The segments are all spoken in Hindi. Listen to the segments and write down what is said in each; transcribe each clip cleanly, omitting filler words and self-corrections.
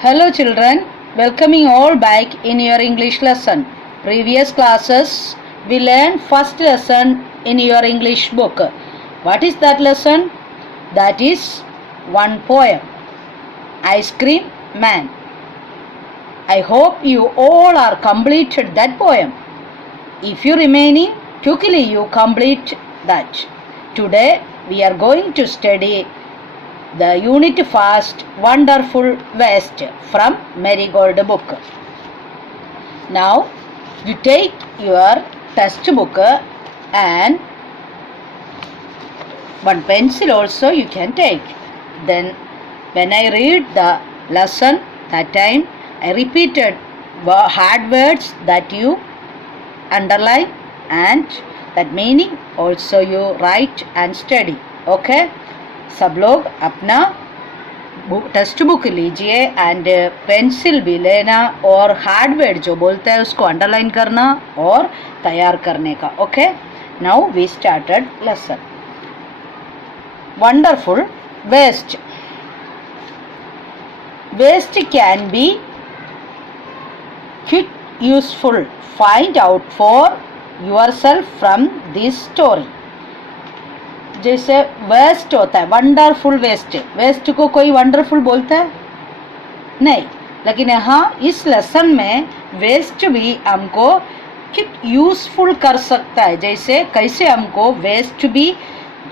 Hello children, welcoming all back in your English lesson. Previous classes we learned first lesson in your English book. What is that lesson? That is one poem, Ice Cream Man. I hope you all are completed that poem. If you remaining, quickly you complete that. Today we are going to study the unit fast wonderful waste from Marigold book. Now you take your textbook and one pencil also you can take. Then when I read the lesson, that time I repeated hard words that you underline and that meaning also you write and study. Okay, सब लोग अपना टेक्स्ट बुक लीजिए एंड पेंसिल भी लेना और हार्डवेयर जो बोलते हैं उसको अंडरलाइन करना और तैयार करने का. Okay, now we started lesson. Wonderful waste. Waste can be quick useful. Find out for yourself from this story. जैसे वेस्ट होता है, वंडरफुल वेस्ट. वेस्ट को कोई वंडरफुल बोलता है नहीं, लेकिन यहाँ इस लेसन में वेस्ट भी हमको यूजफुल कर सकता है. जैसे कैसे हमको वेस्ट भी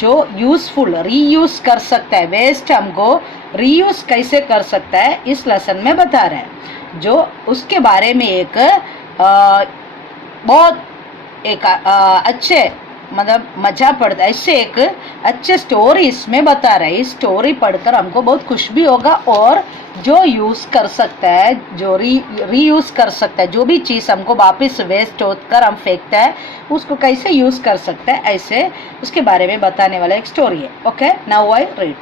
जो यूजफुल रीयूज कर सकता है, वेस्ट हमको रीयूज कैसे कर सकता है इस लेसन में बता रहे हैं. जो उसके बारे में एक बहुत एक अच्छे मतलब मजा पड़ता है, ऐसे एक अच्छे स्टोरी इसमें बता रहा है. इस स्टोरी पढ़कर हमको बहुत खुश भी होगा और जो यूज़ कर सकता है, जो रीयूज़ कर सकता है, जो भी चीज़ हमको वापस वेस्ट होकर हम फेंकता है उसको कैसे यूज़ कर सकता है, ऐसे उसके बारे में बताने वाला एक स्टोरी है. Okay, now I read.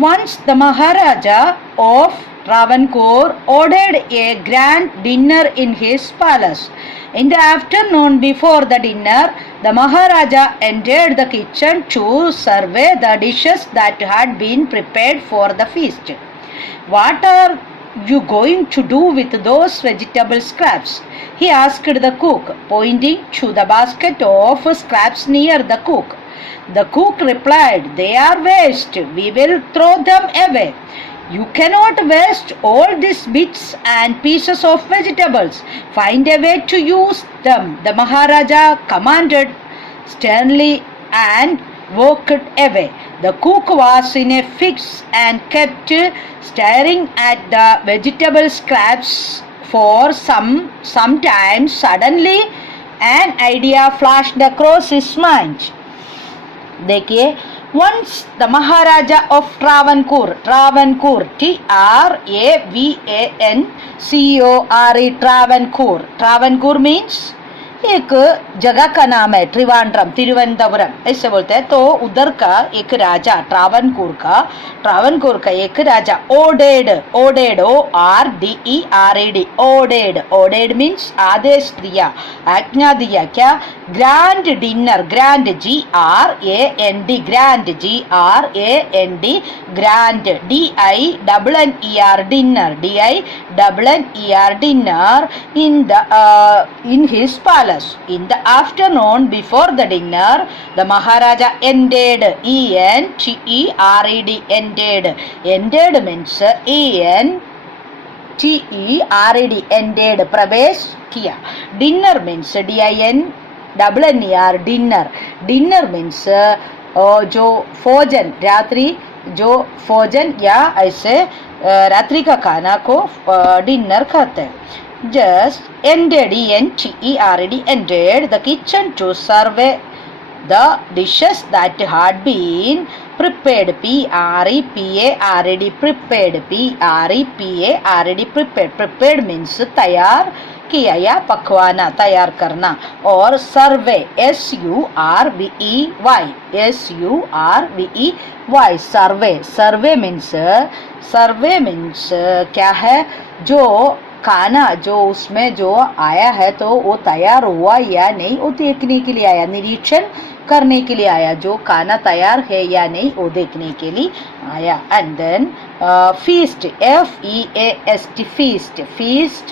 Once the Maharaja of Travancore ordered a grand dinner in his palace. In the afternoon before the dinner, the Maharaja entered the kitchen to survey the dishes that had been prepared for the feast. "What are you going to do with those vegetable scraps?" he asked the cook, pointing to the basket of scraps near the cook. The cook replied, "They are waste. We will throw them away." "You cannot waste all these bits and pieces of vegetables. Find a way to use them," the Maharaja commanded sternly and walked away. The cook was in a fix and kept staring at the vegetable scraps for some time. Suddenly an idea flashed across his mind. देखिए, once the Maharaja of Travancore, Travancore, Travancore, Travancore. Travancore means एक जगह का नाम है. त्रिवांड्रम, तिरुवनंतपुरम ऐसे बोलते हैं. तो उधर का एक राजा, ट्रावनकोर का एक राजा ओडेड, ओडेड ORDERED, ओडेड मीन्स आदेश दिया, आज्ञा दिया. क्या? Grand dinner, grand GRAND, grand GRAND, grand DINNER, dinner DINNER, dinner in his palace. In the afternoon before the dinner, the Maharaja ended, ENTERED, ended means ENTERED, ended, प्रवेश किया. Dinner means DINNER, dinner means जो भोजन, रात्रि जो भोजन या ऐसे रात्रि का खाना को डिनर कहते हैं. Just ended, ENTERED, entered the kitchen to survey the dishes that had been prepared, PREPARED, prepared, PREPARED, prepared. Prepared means तैयार किया या पकवाना, तैयार करना. और सर्वे SURVEY, सर्वे मीन्स क्या है? जो खाना जो उसमें जो आया है तो वो तैयार हुआ या नहीं वो देखने के लिए आया, निरीक्षण करने के लिए आया, जो खाना तैयार है या नहीं वो देखने के लिए आया. And then feast, FEAST, feast.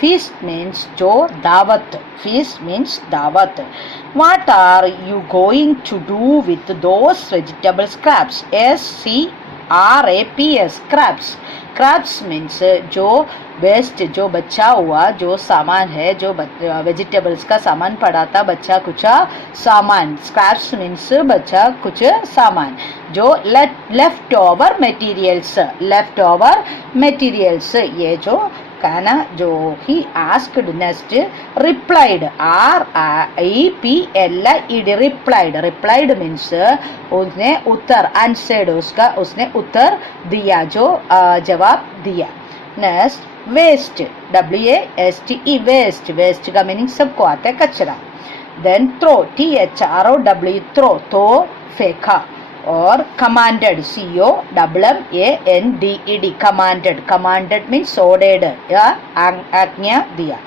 Feast means जो दावत. Feast means दावत. What are you going to do with those vegetable scraps? SCRAPS, scraps. Scraps means जो वेस्ट, जो बचा हुआ जो सामान है, जो वेजिटेबल्स का सामान पड़ा था, बचा कुछ सामान. स्क्रैप्स मीन्स बचा कुछ सामान, जो लेफ्ट ओवर मटेरियल्स. ये जो कहना जो he asked next replied, RIPLID, replied means उसने उत्तर, आंसर्ड, उसने उत्तर दिया, जो जवाब दिया. नेक्स्ट वेस्ट, WASTE, वेस्ट का मीनिंग सबको आता है, कचरा. देन थ्रो, THROW, थ्रो, तो फेंका. और commanded, COMMANDED, commanded means ordered या आज्ञा दिया.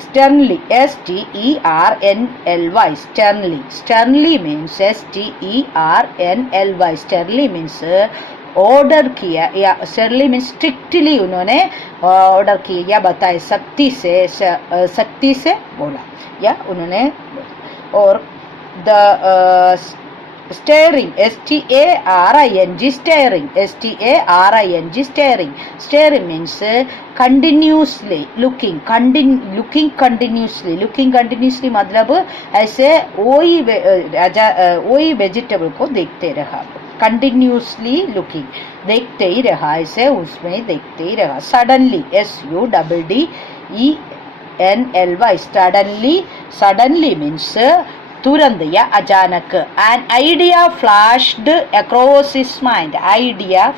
Sternly, STERNLY, sternly means STERNLY, sternly means order किया, या स्टर्नली मीन्स स्ट्रिक्टली उन्होंने ऑर्डर किया या बताया, सख्ती से बोला या उन्होंने. और the steering, STARING, steering means continuously looking, continuously मतलब ऐसे वही वेजिटेबल को देखते रहा. कंटिन्यूसली लुकिंग, देखते ही रहा, ऐसे उसमें देखते ही रहा. सडनली, SUDDENLY, सडनली मीन्स तुरंत या अचानक. An idea flashed across his mind, idea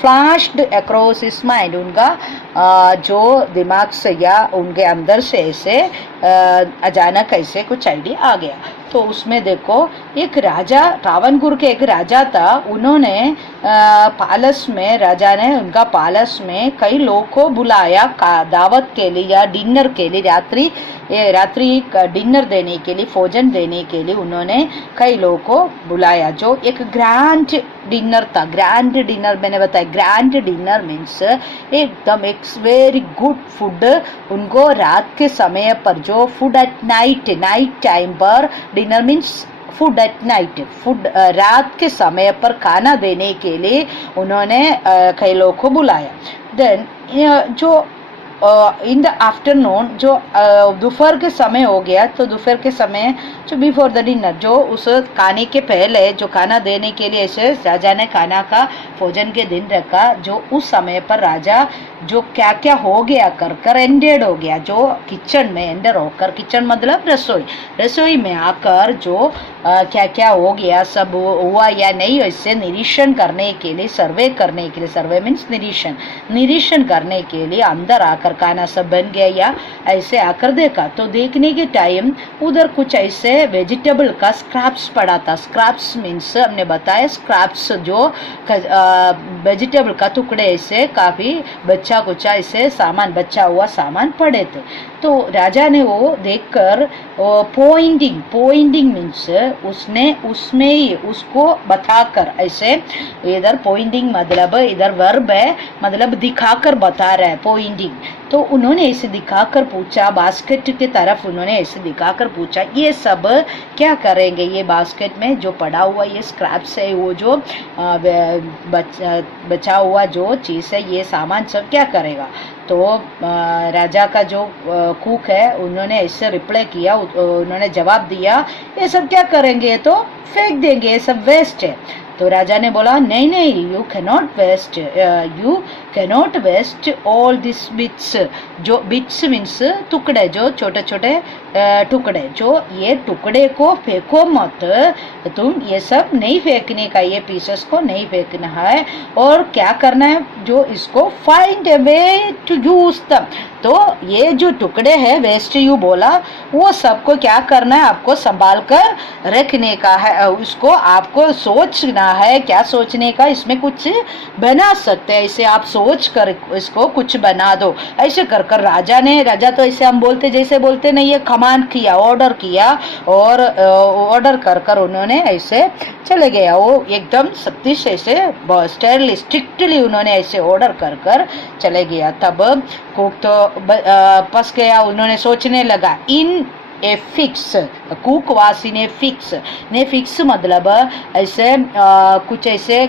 flashed across his mind, उनका जो दिमाग से या उनके अंदर से ऐसे अचानक ऐसे कुछ आइडिया आ गया. तो उसमें देखो, एक राजा, ट्रावनकोर के एक राजा था, उन्होंने पैलेस में, राजा ने उनका पैलेस में कई लोगों को बुलाया दावत के लिए या डिनर के लिए, रात्रि का डिनर देने के लिए, भोजन देने के लिए उन्होंने कई लोगों को बुलाया. जो एक ग्रैंड डिनर था. ग्रैंड डिनर मैंने बताया, ग्रैंड डिनर मीन्स एकदम एक वेरी गुड फूड. उनको रात के समय पर जो फूड एट नाइट टाइम पर, dinner means food at night, food रात के समय पर खाना देने के लिए उन्होंने कई लोगों को बुलाया. देन जो इन द आफ्टरनून, जो दोपहर के समय हो गया, तो दोपहर के समय जो बिफोर द डिनर, जो उस खाने के पहले जो खाना देने के लिए ऐसे राजा ने खाना का भोजन के दिन रखा. जो उस समय पर राजा जो क्या क्या हो गया कर एंडेड हो गया, जो किचन में एंटर होकर, किचन मतलब रसोई में आकर जो क्या क्या हो गया, सब हुआ या नहीं, ऐसे निरीक्षण करने के लिए, सर्वे करने के लिए, सर्वे मीन्स निरीक्षण करने के लिए अंदर आकर खाना सब बन गया या ऐसे आकर देखा. तो देखने के टाइम उधर कुछ ऐसे वेजिटेबल का स्क्रैप्स पड़ा था. स्क्रैप्स मीन्स हमने बताया, स्क्रैप्स जो वेजिटेबल का टुकड़े ऐसे काफी बच्चा कुचा ऐसे सामान, बचा हुआ सामान पड़े थे. तो राजा ने वो देखकर पॉइंटिंग मीन्स उसने उसमें ही उसको बताकर, ऐसे इधर पॉइंटिंग मतलब इधर वर्ब है, मतलब दिखाकर बता रहा है, पॉइंटिंग. तो उन्होंने ऐसे दिखाकर पूछा, बास्केट के तरफ उन्होंने ऐसे दिखाकर पूछा, ये सब क्या करेंगे, ये बास्केट में जो पड़ा हुआ ये स्क्रैप्स है, वो जो बचा हुआ जो चीज़ है, ये सामान सब क्या करेगा. तो राजा का जो कुक है उन्होंने ऐसे रिप्लाई किया, उन्होंने जवाब दिया, ये सब क्या करेंगे, तो फेंक देंगे, ये सब वेस्ट है. तो राजा ने बोला, नहीं, you cannot waste all this bits. जो बिट्स मीन्स टुकड़े, जो छोटे छोटे टुकड़े, जो ये टुकड़े को फेंको मत, तुम ये सब नहीं फेंकने का, ये पीसेस को नहीं फेंकना है. और क्या करना है, जो इसको find a way to use them, तो ये जो टुकड़े हैं वेस्ट यू बोला वो सबको क्या करना है, आपको संभाल कर रखने का है, उसको आपको सोचना है। क्या सोचने का, इसमें कुछ बना सकते हैं, इसे आप सोच कर इसको कुछ बना दो। ऐसे कर कर राजा तो ऐसे हम बोलते जैसे बोलते नहीं है, कमांड किया, ऑर्डर किया और ऑर्डर कर कर उन्होंने ऐसे चले गया। वो एकदम सख्ती से ऐसे स्ट्रिक्टली उन्होंने ऐसे ऑर्डर कर कर चले गया। तब कुक तो फंस गया, उन्होंने सोचने लगा इन ए फिक्स, कुक वास इन ए फिक्स। ने फिक्स मतलब ऐसे कुछ ऐसे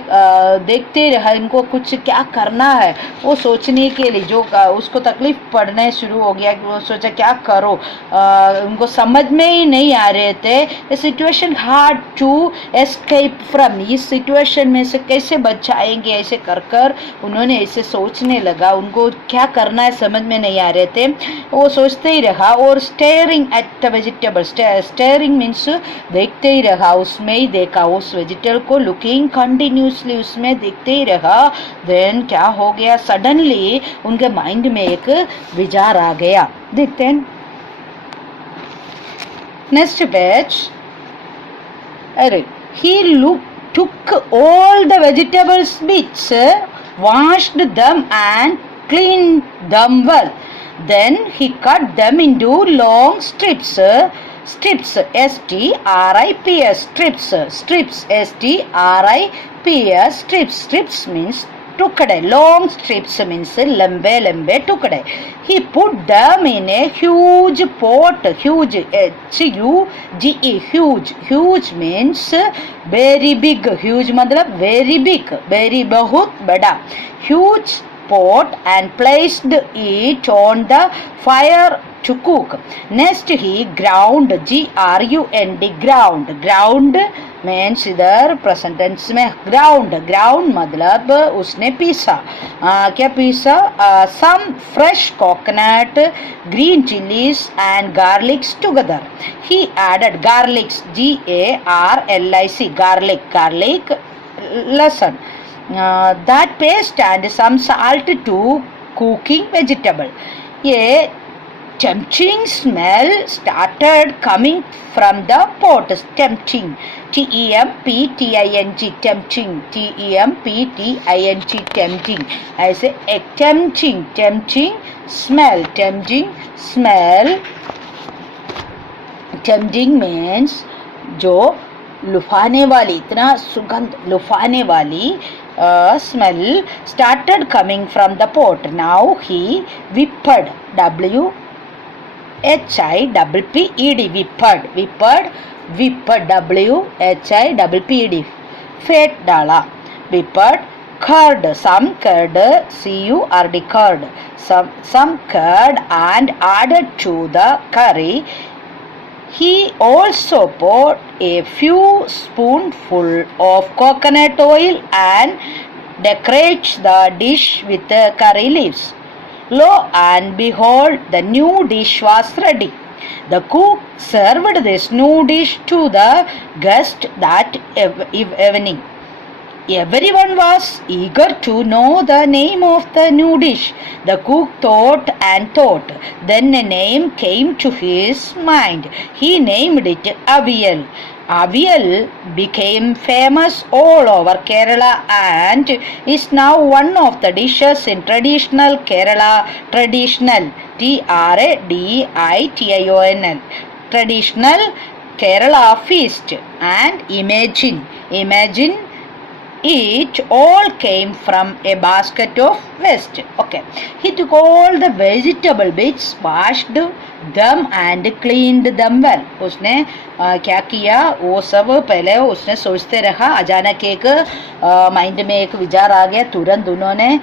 देखते रहा, इनको कुछ क्या करना है वो सोचने के लिए, जो उसको तकलीफ पड़ने शुरू हो गया कि वो सोचा क्या करो, उनको समझ में ही नहीं आ रहे थे। Situation hard to escape from, इस सिचुएशन में से कैसे बच जाएंगे, ऐसे कर कर उन्होंने ऐसे सोचने लगा। उनको क्या करना है समझ में नहीं आ रहे थे, वो सोचते ही रहा। और staring at the vegetable, steering means देखते ही रहा, उसमें ही देखा उस वेजिटेबल को, लुकिंग कंटिन्यूसली उसमें देखते ही रहा। देन क्या हो गया, सडनली उनके माइंड में एक विचार आ गया। देखते हैं नेक्स्ट पेज। अरे he took all the vegetables bits, washed them and cleaned them well. Then he cut them into long strips, strips, strips means टुकड़े, लॉन्ग स्ट्रिप्स मीन्स लंबे लंबे टुकड़े। He put them in a huge pot, huge HUGE, huge means very big, huge मतलब वेरी बिग, वेरी बहुत बड़ा, huge pot and placed it on the fire to cook. Next he ground, ground means इधर प्रेजेंट टेंस में ग्राउंड मतलब उसने पीसा। क्या पीसा, some fresh coconut, green chilies and garlics together. He added garlics, GARLIC, garlic lesson, that paste and some salt to cooking vegetable. ये tempting smell started coming from the pot. Tempting, TEMPTING, tempting, TEMPTING, tempting। ऐसे एक tempting smell, tempting means जो लुभाने वाली, इतना सुगंध लुभाने वाली smell started coming from the pot. Now he whipped, WHIPPED, फेंट डाला, whipped curd, some curd, CURD, some curd and added to the curry. He also poured a few spoonfuls of coconut oil and decorated the dish with curry leaves. Lo and behold, the new dish was ready. The cook served this new dish to the guests that evening. Everyone was eager to know the name of the new dish. The cook thought and thought. Then a name came to his mind. He named it Avial. Avial became famous all over Kerala and is now one of the dishes in traditional Kerala, traditional, TRADITIONL, traditional Kerala feast. And imagine, it all came from a basket of waste. Okay, he took all the vegetable bits, washed them and cleaned them well. उसने क्या किया, वो सब पहले उसने सोचते रहा। अचानक एक माइंड में एक विचार आ गया, तुरंत उन्होंने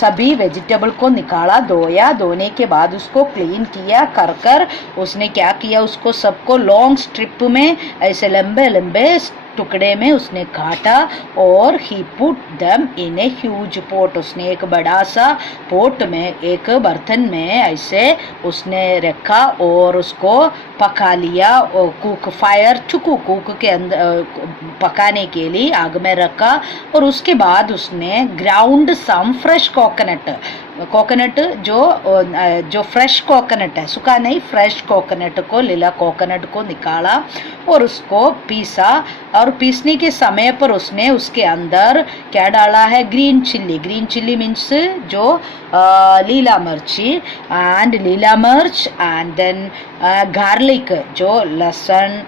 सभी वेजिटेबल को निकाला, धोया, धोने के बाद उसको क्लीन किया, कर उसने क्या किया, उसको सबको लॉन्ग स्ट्रिप में ऐसे लंबे लंबे टुकड़े में उसने काटा। और ही put them in a huge pot, उसने एक बड़ा सा पोट में, एक बर्तन में ऐसे उसने रखा और उसको पका लिया। कुक, फायर टू कुक के अंदर पकाने के लिए आग में रखा। और उसके बाद उसने ground some fresh coconut, coconut जो फ्रेश कोकोनट है, सूखा नहीं, फ्रेश कोकोनट को, लीला कोकोनट को निकाला और उसको पीसा, और पीसने के समय पर उसने उसके अंदर क्या डाला है, green chilli. Green chilli means जो लीला मिर्ची, एंड लीला मिर्च एंड देन गार्लिक जो लहसुन,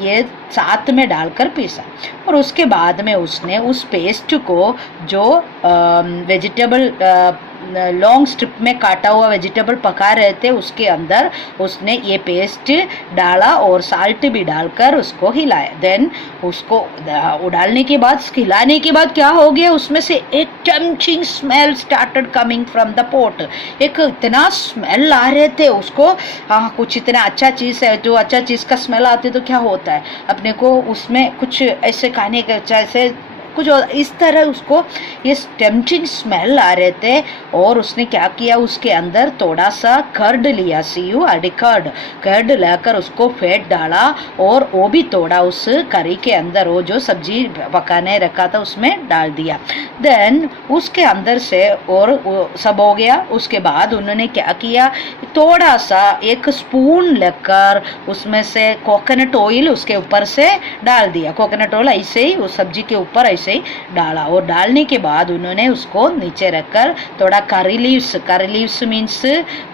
ये साथ में डालकर पीसा। और उसके बाद में उसने उस पेस्ट को जो वेजिटेबल लॉन्ग स्ट्रिप में काटा हुआ वेजिटेबल पका रहे थे उसके अंदर उसने ये पेस्ट डाला और साल्ट भी डालकर उसको हिलाया। देन उसको डालने के बाद, हिलाने के बाद क्या हो गया, उसमें से एक tempting smell started coming from the pot. एक इतना स्मेल आ रहे थे उसको, हाँ कुछ इतना अच्छा चीज़ है, जो अच्छा चीज़ का स्मेल आते तो क्या होता है अपने को, उसमें कुछ ऐसे खाने का जैसे कुछ इस तरह उसको ये टेम्पटिंग स्मेल आ रहे थे। और उसने क्या किया, उसके अंदर थोड़ा सा कर्ड लिया, कर्ड लाकर उसको फेंट डाला और वो भी थोड़ा उस करी के अंदर, वो जो सब्जी पकाने रखा था उसमें डाल दिया। देन उसके अंदर से और सब हो गया। उसके बाद उन्होंने क्या किया, थोड़ा सा एक स्पून लेकर उसमें से कोकोनट ऑयल उसके ऊपर से डाल दिया। कोकोनट ऑयल ऐसे ही उस सब्जी के ऊपर ऐसे ही डाला, और डालने के बाद उन्होंने उसको नीचे रखकर थोड़ा करी लीव्स मीन्स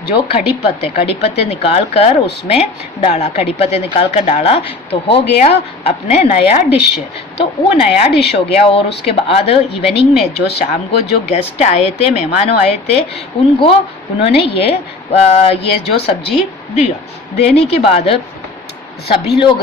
जो कड़ी पत्ते निकाल कर उसमें डाला, कड़ी पत्ते निकाल कर डाला, तो हो गया अपने नया डिश। तो वो नया डिश हो गया। और उसके बाद इवनिंग में जो शाम को जो गेस्ट आए थे, मेहमानों आए थे, उनको उन्होंने ये जो सब्जी दिया। देने के बाद सभी लोग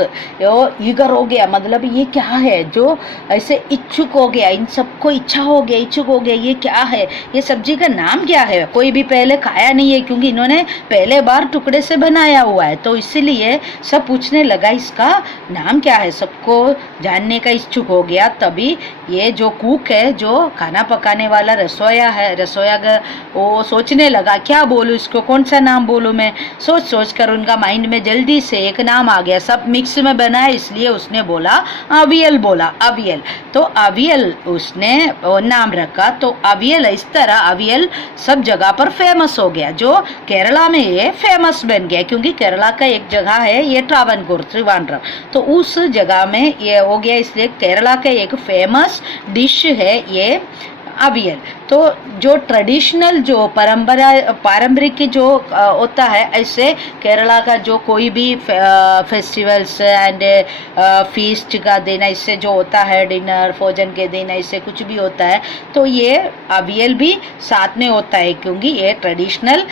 ईगर हो गया, मतलब ये क्या है, जो ऐसे इच्छुक हो गया, इन सबको इच्छा हो गया, इच्छुक हो गया, ये क्या है, ये सब्जी का नाम क्या है। कोई भी पहले खाया नहीं है क्योंकि इन्होंने पहले बार टुकड़े से बनाया हुआ है, तो इसीलिए सब पूछने लगा इसका नाम क्या है, सबको जानने का इच्छुक हो गया। तभी ये जो कुक है, जो खाना पकाने वाला रसोया वो सोचने लगा क्या बोलूँ इसको, कौन सा नाम बोलूँ मैं। सोच कर उनका माइंड में जल्दी से एक नाम आ गया, सब मिक्स में बना है, इसलिए उसने बोला अवियल। तो अवियल उसने नाम रखा। तो अवियल, इस तरह अवियल सब जगह पर फेमस हो गया। जो केरला में ये फेमस बन गया क्योंकि केरला का एक जगह है ये त्रिवांड्रम, तो उस जगह में ये हो गया, इसलिए केरला का एक फेमस डिश है ये अवियल। तो जो ट्रेडिशनल जो पारंपरिक जो होता है, ऐसे केरला का जो कोई भी फेस्टिवल्स एंड फीस्ट का दिन ऐसे जो होता है, डिनर भोजन के दिन ऐसे कुछ भी होता है, तो ये अवियल भी साथ में होता है क्योंकि ये ट्रेडिशनल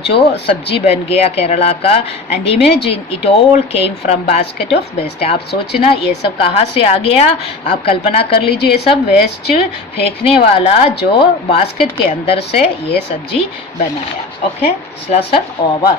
जो सब्जी बन गया केरला का। And imagine it all came from basket of waste. आप सोचना ये सब कहाँ से आ गया, आप कल्पना कर लीजिए, ये सब वेस्ट फेंकने वाला जो बास्केट के अंदर से ये सब्जी बनाया। Okay, lesson over.